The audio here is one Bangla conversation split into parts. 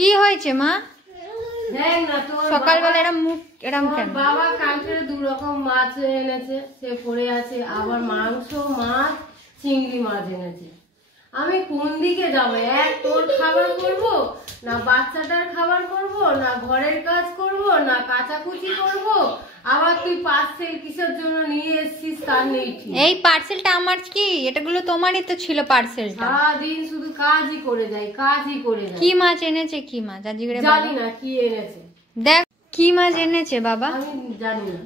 কি হয়েছে মা? দেখ না তোর সকালবেলা এরম মুখ এরম কেন? বাবা কালকে 2 রকম মাছ এনেছে, সে পড়ে আছে। আবার মাংস, মাছ, চিংড়ি মাছ এনেছে। আমি কোন দিকে যাবো? এক তোর খাবার করব, না বাচ্চাটার খাবার করব, না ঘরের কাজ করব, না কাচাকুচি করব। আবার তুই পার্সেল কিসের জন্য নিয়ে এসেছিস তার নেই ঠিক। এই পার্সেলটা আমার কি? এটাগুলো তোমারই তো ছিল পার্সেলটা। সারাদিন শুধু কাজই করে যায়, কাজই করে যায়। কি মাছ এনেছে? কি মাছ আজকে? জানি না কি এনেছে। দেখ কি মাছ এনেছে বাবা। আমি জানি না,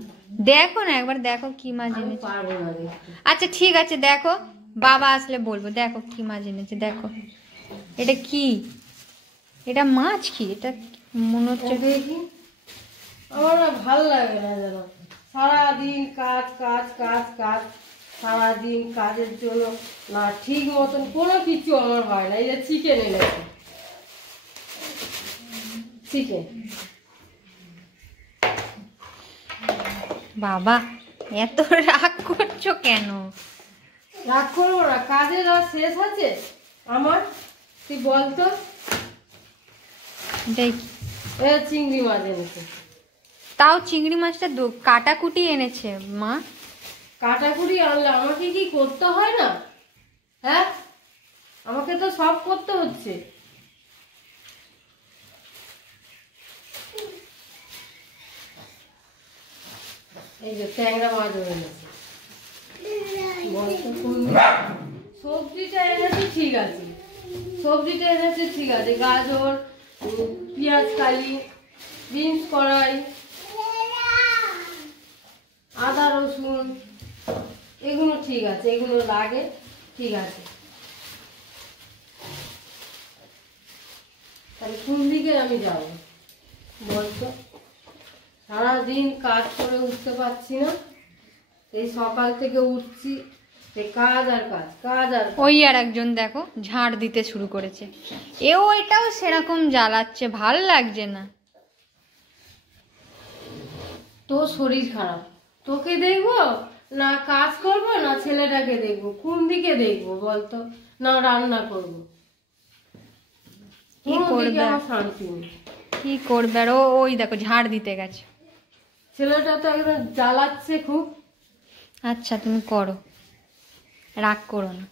দেখো না একবার, দেখো কি মাছ এনেছে। পারবো না দেখতে। আচ্ছা ঠিক আছে, দেখো বাবা আসলে বলবো। দেখো কি মাছ এনেছে, দেখো। এটা কি? এটা মাছ কি? এটা মনে হচ্ছে দেখি। আমার না ভাল লাগে না যেন, সারাদিন কাজ কাজ কাজ কাজ, সারাদিন কাজের জন্য না ঠিক মতন কোনো কিছু আমার হয় না। এই যে চিকেন এনেছে, চিকেন। বাবা এত রাগ করছো কেন? রাগ করবো না, কাজের আর শেষ আছে আমার? তুই বলতো। চিংড়ি মাছ এনেছে। তাও চিংড়ি মাছটা কাটাকুটি এনেছে মা। কাটাকুটি আনলে আমাকে কি করতে হয় না? হ্যাঁ, আমাকে তো সব করতে হচ্ছে। এই যে ট্যাংরা মাছ এনেছে। সবজিটা এনেছে ঠিক আছে, সবজিটা এনেছে ঠিক আছে। গাজর, পেঁয়াজ কালি, বিনস কড়াই, আদা রসুন, এগুলো ঠিক আছে, এগুলো লাগে ঠিক আছে। তাহলে কোন দিকে আমি যাব বলতো? সারাদিন কাজ করে উঠতে পারছি না। এই সকাল থেকে উঠছি, কাজ আর কাজ, কাজ আর। ওই আর একজন দেখো ঝাড় দিতে শুরু করেছে। এটাও সেরকম জ্বালাচ্ছে, ভাল লাগছে না। তোর শরীর খারাপ, তোকে দেখবো না কাজ করবো, না ছেলেটাকে দেখবো? কোন দিকে দেখবো বলতো? না রান্না করবো? কি করবে? শান্তি নেই। কি করবে? আর ওই দেখো ঝাড় দিতে গেছে। ছেলেটা তো একদম জ্বালাচ্ছে খুব। আচ্ছা তুমি করো, রাগ করো না।